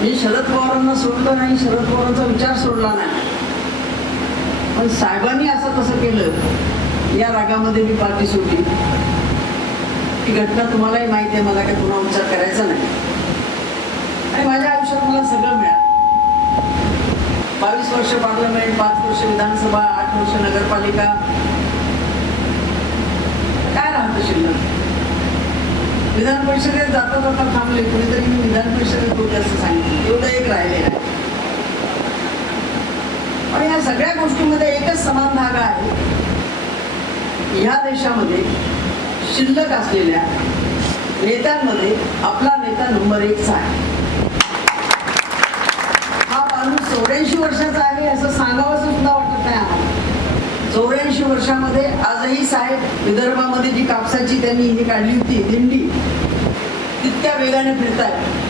मी शरद पवारांना सोडलं नाही, शरद पवारांचा विचार सोडला नाही, पण साहेबांनी असं तसं केलं या रागामध्ये मी पार्टी सोडली. ही घटना तुम्हालाही माहिती आहे, मला काही पुन्हा विचार करायचा नाही. आणि माझ्या आयुष्यात मला सगळं मिळालं. 22 वर्ष पार्लमेंट, 5 वर्ष विधानसभा, 8 वर्ष नगरपालिका. काय राहतं शिल्लक? विधान परिषदेत जाता जाता थांबले कुणीतरी, मी विधान परिषदेत होते असं सांगितलं, एवढं एक राहिले आहे. पण या सगळ्या गोष्टींमध्ये एकच समान धागा आहे. ह्या देशामध्ये शिल्लक असलेल्या नेत्यांमध्ये आपला नेता नंबर 1 आहे. हा माणूस 84 वर्षाचा आहे असं सांगावं सुद्धा वाटत नाही आम्हाला. 84 वर्षामध्ये आजही साहेब विदर्भामध्ये जी कापसाची त्यांनी हे काढली होती दिंडी, तितक्या वेगाने फिरतायत.